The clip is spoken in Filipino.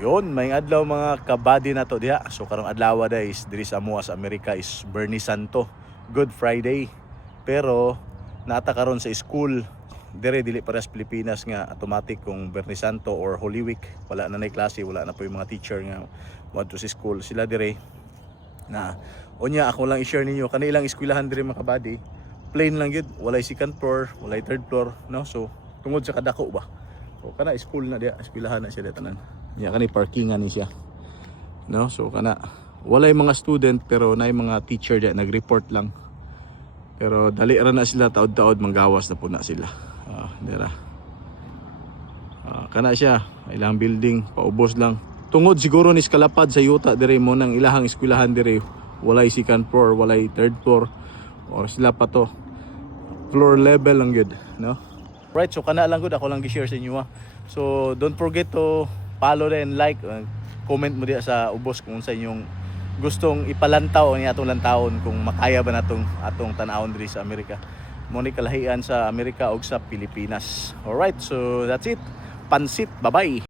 Yon, may adlaw mga kabady na to diha. So karong adlaw da is diri sa amuha sa Amerika is Bernie Santo, Good Friday. Pero nata karon sa school dire dili para sa Pilipinas nga automatic kung Bernie Santo or Holy Week wala na nay klase, wala na po yung mga teacher nga wadto sa school. Sila dire na unya ako lang i-share ninyo kanilang eskwelahan dire mga kabady. Plain lang gyud, walay second floor, walay third floor, no? So tungod sa kadako ba. So kana school na dia, eskwelahan na siya tanan. Ya kani parkingan ni siya. No, so kana walay mga student pero naay mga teacher dia nag-report lang. Pero dali ra na sila taod-taod manggawas na po na sila. Dira. Kana siya, ilang building paubos lang. Tungod siguro ni Kalapad sa yuta dire mo nang ilahang eskwelahan dire walay second floor, walay third floor or sila pa to floor level lang gud, no? Right, so kana lang gud ako lang gi-share sa inyo ha. So don't forget to follow and like, comment mo diya sa ubos kung sa inyong gustong ipalantaw ni atong lantawon kung makaya ba natong atong tan-awon diri sa Amerika. Mo ni kalahian sa Amerika ug sa Pilipinas. Alright, so that's it. Pansit, bye-bye.